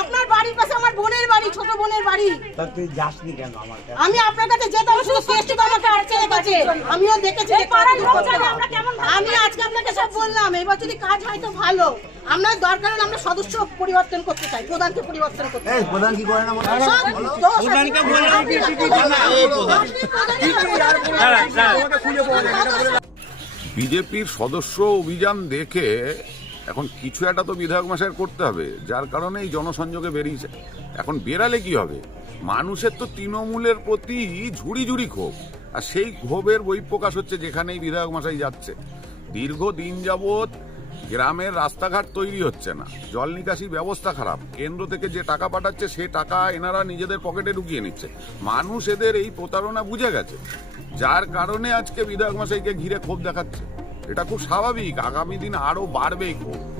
আপনার বাড়ির পাশে আমার বোনের বাড়ি ছোট বোনের বাড়ি। তুই যাসনি কেন আমার আমি আপনার কাছে যেতাম শুধু কেসটি তো আমাকে আটকে রেখেছে। আমিও দেখেছি। আমি আজকে আপনাকে সব বললাম এবার যদি কাজ হয় তো ভালো। আমরা দরকার হলে আমরা সদস্য পরিবর্তন করতে চাই প্রধানকে পরিবর্তন করতে চাই। প্রধান কি করে না। বিজেপির সদস্য অভিযান দেখে এখন কিছু একটা তো বিধায়ক মশাই করতে হবে, যার কারণে এই জনসংযোগে বেরিয়েছে। এখন বেরালে কি হবে? মানুষের তো তৃণমূলের প্রতি ঝুড়ি ঝুড়ি ক্ষোভ, আর সেই ক্ষোভের বহিঃপ্রকাশ হচ্ছে যেখানেই বিধায়ক মশাই যাচ্ছে। দীর্ঘ দিন যাবৎ গ্রামের রাস্তাঘাট তৈরি হচ্ছে না, জল নিকাশি ব্যবস্থা খারাপ, কেন্দ্র থেকে যে টাকা পাঠাচ্ছে সে টাকা এনারা নিজেদের পকেটে ঢুকিয়ে নিচ্ছে। মানুষ এদের এই প্রতারণা বুঝে গেছে, যার কারণে আজকে বিধায়ক মশাইকে ঘিরে ক্ষোভ দেখাচ্ছে। এটা খুব স্বাভাবিক। আগামী দিন আরও বাড়বে ক্ষোভ